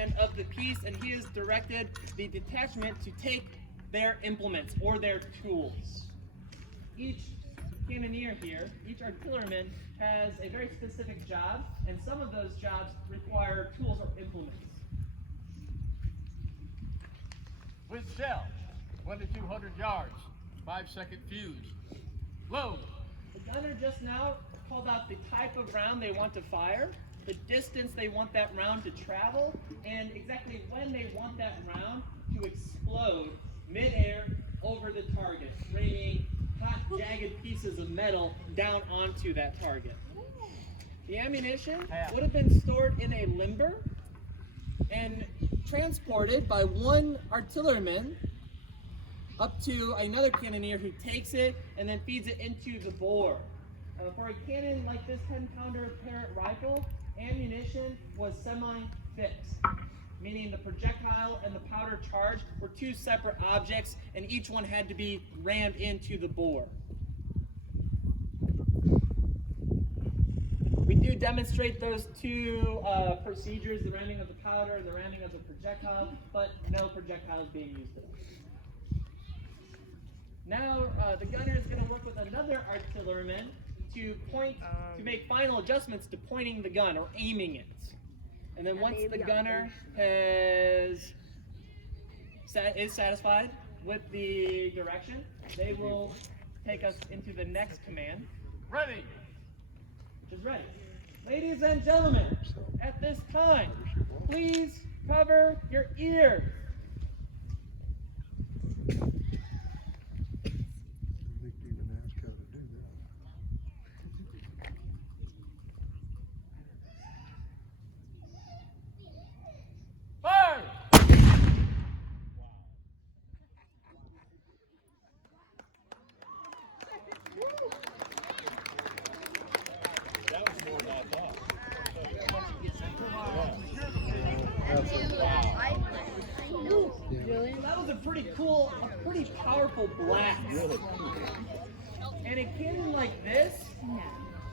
man of the piece, and he has directed the detachment to take their implements or their tools. Each cannoneer here, each artilleryman has a very specific job, and some of those jobs require tools or implements. With shell, 1 to 200 yards, 5-second fuse. Load. The gunner just now called out the type of round they want to fire, the distance they want that round to travel, and exactly when they want that round to explode mid-air over the target, raining hot, jagged pieces of metal down onto that target. The ammunition would have been stored in a limber and transported by one artilleryman up to another cannoneer who takes it and then feeds it into the bore. For a cannon like this 10-pounder Parrott rifle, ammunition was semi-fixed, meaning the projectile and the powder charge were two separate objects, and each one had to be rammed into the bore. We do demonstrate those two procedures, the ramming of the powder and the ramming of the projectile, but no projectile is being used today. Now the gunner is going to work with another artilleryman to make final adjustments to pointing the gun or aiming it. And then once the gunner is satisfied with the direction, they will take us into the next command. Ready. Which is ready. Ladies and gentlemen, at this time, please cover your ears. Fire! That was more than I thought. That was a pretty cool, a pretty powerful blast. And a cannon like this,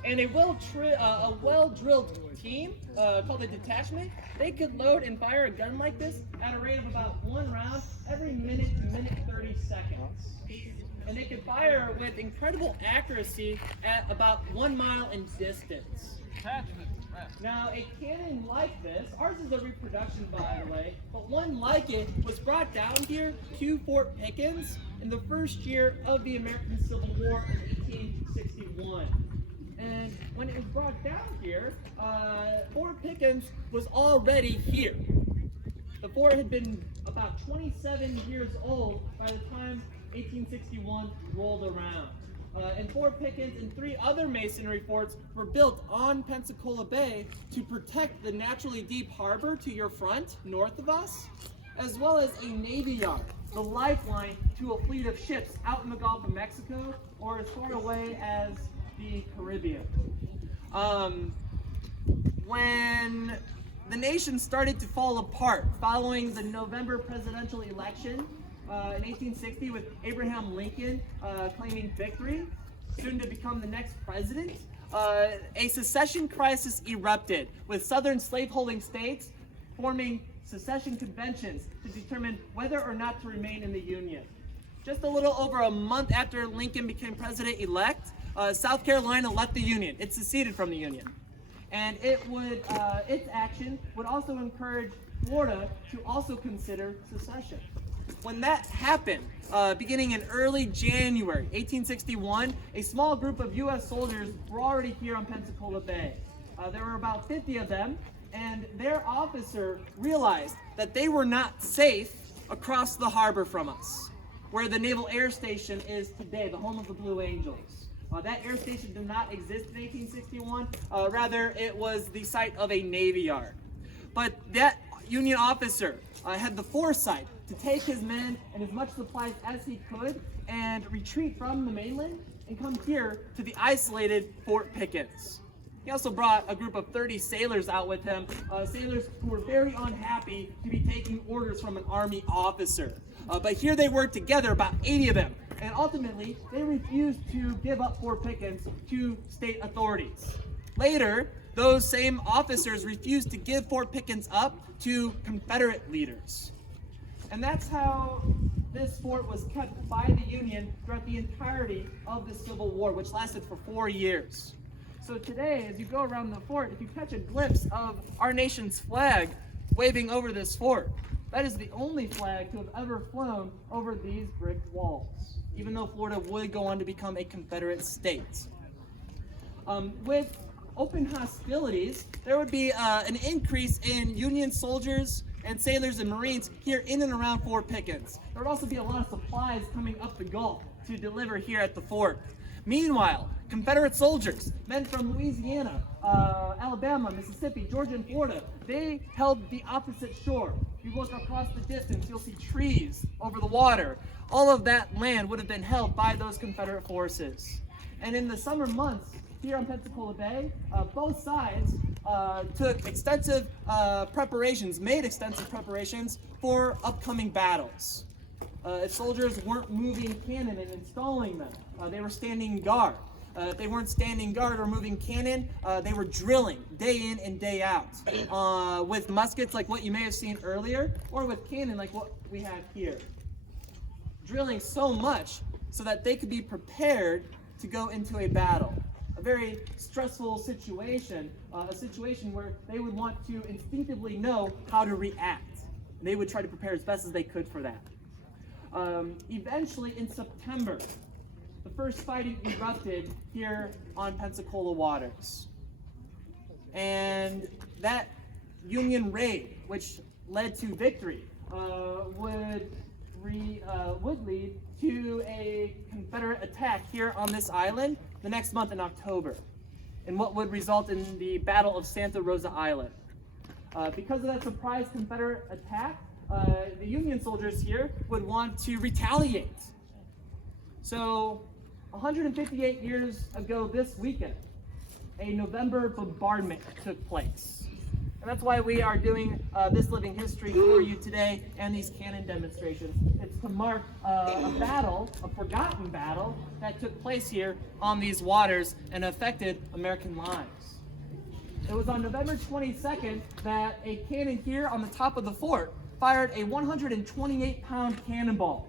and a well-drilled team called a detachment, they could load and fire a gun like this at a rate of about 1 round every minute to minute 30 seconds. And they could fire with incredible accuracy at about 1 mile in distance. Now, a cannon like this, ours is a reproduction by the way, but one like it was brought down here to Fort Pickens in the first year of the American Civil War in 1861. And when it was brought down here, Fort Pickens was already here. The fort had been about 27 years old by the time 1861 rolled around. And Fort Pickens and 3 other masonry forts were built on Pensacola Bay to protect the naturally deep harbor to your front, north of us, as well as a navy yard, the lifeline to a fleet of ships out in the Gulf of Mexico or as far away as the Caribbean. When the nation started to fall apart following the November presidential election in 1860 with Abraham Lincoln claiming victory, soon to become the next president, a secession crisis erupted with southern slaveholding states forming secession conventions to determine whether or not to remain in the Union. Just a little over a month after Lincoln became president-elect, South Carolina left the Union. It seceded from the Union. And its action would also encourage Florida to also consider secession. When that happened, beginning in early January 1861, a small group of U.S. soldiers were already here on Pensacola Bay. There were about 50 of them, and their officer realized that they were not safe across the harbor from us, where the Naval Air Station is today, the home of the Blue Angels. That air station did not exist in 1861. Rather, it was the site of a Navy yard. But that Union officer had the foresight to take his men and as much supplies as he could and retreat from the mainland and come here to the isolated Fort Pickens. He also brought a group of 30 sailors out with him, sailors who were very unhappy to be taking orders from an Army officer. But here they worked together, about 80 of them, and ultimately they refused to give up Fort Pickens to state authorities. Later, those same officers refused to give Fort Pickens up to Confederate leaders. And that's how this fort was kept by the Union throughout the entirety of the Civil War, which lasted for 4 years. So today, as you go around the fort, if you catch a glimpse of our nation's flag waving over this fort, that is the only flag to have ever flown over these brick walls, even though Florida would go on to become a Confederate state. With open hostilities, there would be an increase in Union soldiers and sailors and Marines here in and around Fort Pickens. There would also be a lot of supplies coming up the Gulf to deliver here at the fort. Meanwhile, Confederate soldiers, men from Louisiana, Alabama, Mississippi, Georgia, and Florida, they held the opposite shore. If you look across the distance, you'll see trees over the water. All of that land would have been held by those Confederate forces. And in the summer months, here on Pensacola Bay, both sides made extensive preparations for upcoming battles. If soldiers weren't moving cannon and installing them, they were standing guard. If they weren't standing guard or moving cannon, they were drilling day in and day out with muskets like what you may have seen earlier, or with cannon like what we have here. Drilling so much so that they could be prepared to go into a battle. A very stressful situation, a situation where they would want to instinctively know how to react. They would try to prepare as best as they could for that. Eventually, in September, the first fighting erupted here on Pensacola waters. And that Union raid, which led to victory, would lead to a Confederate attack here on this island the next month in October, in what would result in the Battle of Santa Rosa Island. Because of that surprise Confederate attack, the Union soldiers here would want to retaliate. So 158 years ago this weekend, a November bombardment took place. And that's why we are doing this living history for you today and these cannon demonstrations. It's to mark a battle, a forgotten battle, that took place here on these waters and affected American lives. It was on November 22nd that a cannon here on the top of the fort fired a 128-pound cannonball.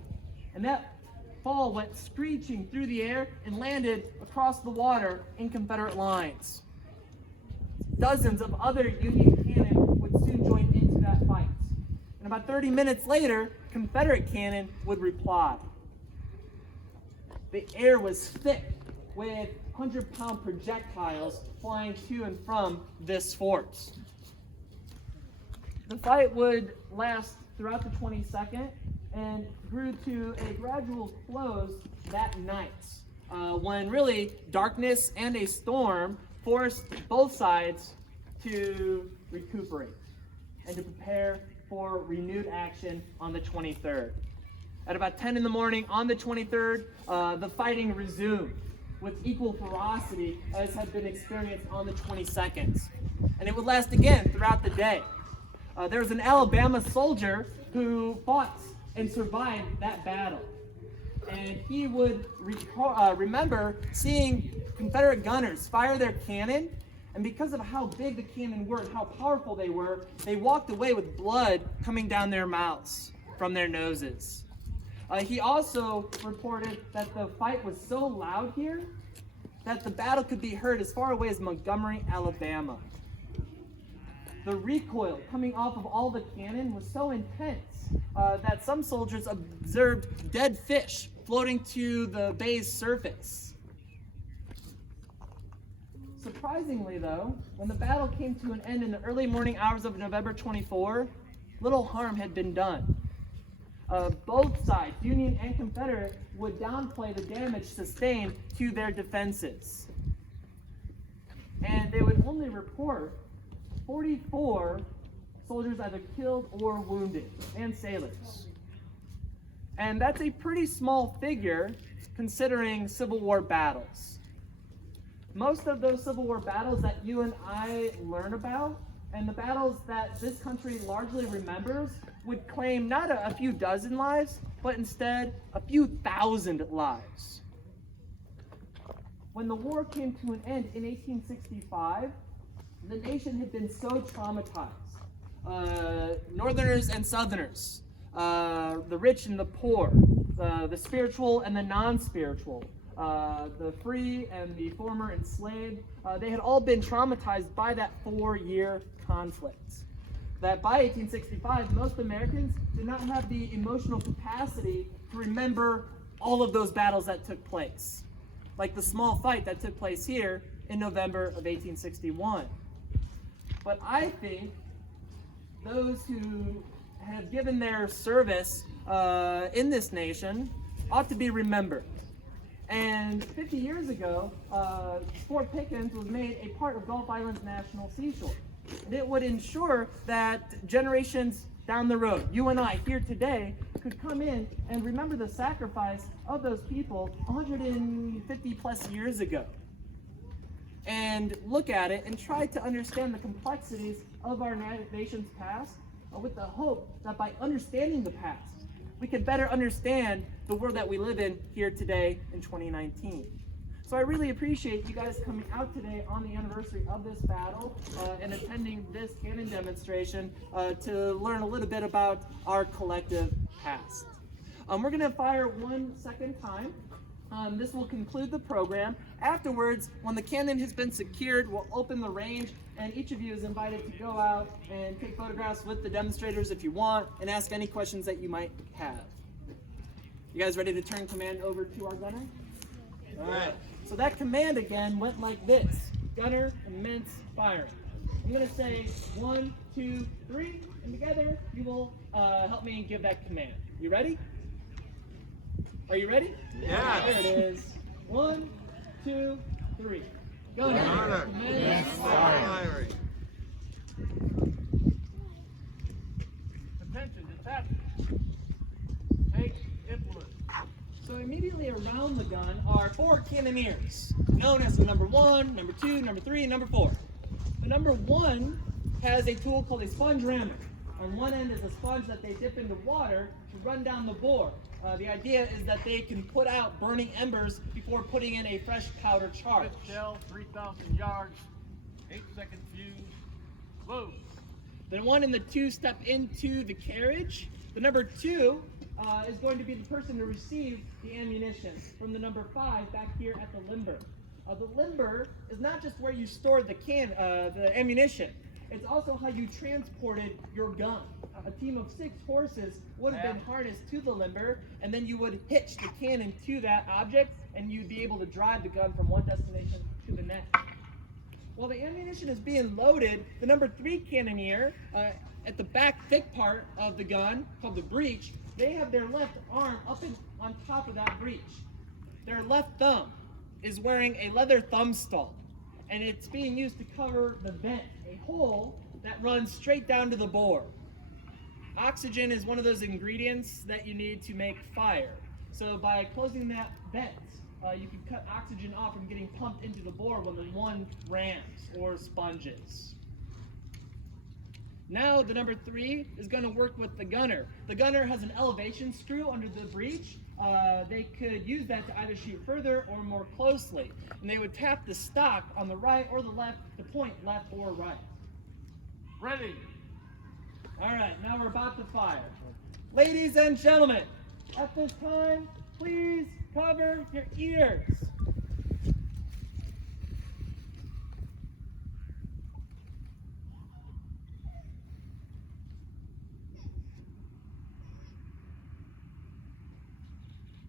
And that ball went screeching through the air and landed across the water in Confederate lines. Dozens of other Union cannon would soon join into that fight. And about 30 minutes later, Confederate cannon would reply. The air was thick with 100-pound projectiles flying to and from this fort. The fight would last throughout the 22nd and grew to a gradual close that night, when really darkness and a storm forced both sides to recuperate and to prepare for renewed action on the 23rd. At about 10 in the morning on the 23rd, the fighting resumed with equal ferocity as had been experienced on the 22nd. And it would last again throughout the day. There was an Alabama soldier who fought and survived that battle. And he would remember seeing Confederate gunners fire their cannon, and because of how big the cannon were and how powerful they were, they walked away with blood coming down their mouths from their noses. He also reported that the fight was so loud here that the battle could be heard as far away as Montgomery, Alabama. The recoil coming off of all the cannon was so intense that some soldiers observed dead fish floating to the bay's surface. Surprisingly, though, when the battle came to an end in the early morning hours of November 24, little harm had been done. Both sides, Union and Confederate, would downplay the damage sustained to their defenses. And they would only report 44 soldiers either killed or wounded, and sailors. And that's a pretty small figure considering Civil War battles. Most of those Civil War battles that you and I learn about, and the battles that this country largely remembers, would claim not a few dozen lives, but instead a few thousand lives. when the war came to an end in 1865, the nation had been so traumatized. Northerners and Southerners, the rich and the poor, the spiritual and the non-spiritual, the free and the former enslaved, they had all been traumatized by that 4-year conflict. That by 1865, most Americans did not have the emotional capacity to remember all of those battles that took place, like the small fight that took place here in November of 1861. But I think those who have given their service in this nation ought to be remembered. And 50 years ago, Fort Pickens was made a part of Gulf Island's national seashore. And it would ensure that generations down the road, you and I here today, could come in and remember the sacrifice of those people 150 plus years ago. And look at it and try to understand the complexities of our nation's past with the hope that by understanding the past, we can better understand the world that we live in here today in 2019. So I really appreciate you guys coming out today on the anniversary of this battle and attending this cannon demonstration to learn a little bit about our collective past. We're going to fire one second time. This will conclude the program. Afterwards, when the cannon has been secured, we'll open the range, and each of you is invited to go out and take photographs with the demonstrators if you want, and ask any questions that you might have. You guys ready to turn command over to our gunner? All right. So that command again went like this: gunner, commence firing. I'm going to say 1, 2, 3, and together you will help me give that command. You ready? Are you ready? Yeah. There it is. 1, 2, 3. Gunner, commence firing. Attention, detachment. Take implement. So immediately around the gun are 4 cannoneers, known as the number 1, number 2, number 3, and number 4. The number 1 has a tool called a sponge rammer. On one end is a sponge that they dip into water to run down the bore. The idea is that they can put out burning embers before putting in a fresh powder charge. Fifth shell, 3,000 yards, 8-second fuse, load. The 1 and the 2 step into the carriage. The number 2 is going to be the person to receive the ammunition from the number 5 back here at the limber. The limber is not just where you store the ammunition. It's also how you transported your gun. A team of 6 horses would have been harnessed to the limber, and then you would hitch the cannon to that object, and you'd be able to drive the gun from one destination to the next. While the ammunition is being loaded, the number 3 cannoneer, at the back thick part of the gun, called the breech, they have their left arm up on top of that breech. Their left thumb is wearing a leather thumb stall, and it's being used to cover the vent, a hole that runs straight down to the bore. Oxygen is one of those ingredients that you need to make fire. So by closing that vent, you can cut oxygen off from getting pumped into the bore when the one rams or sponges. Now the number 3 is going to work with the gunner. The gunner has an elevation screw under the breech. They could use that to either shoot further or more closely. And they would tap the stock on the right or the left to point left or right. Ready. All right, now we're about to fire. Ladies and gentlemen, at this time, please cover your ears.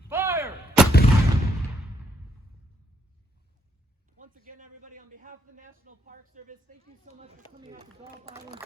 Fire! Once again, everybody, on behalf of the National Park Service, thank you so much for coming out to Gulf Island.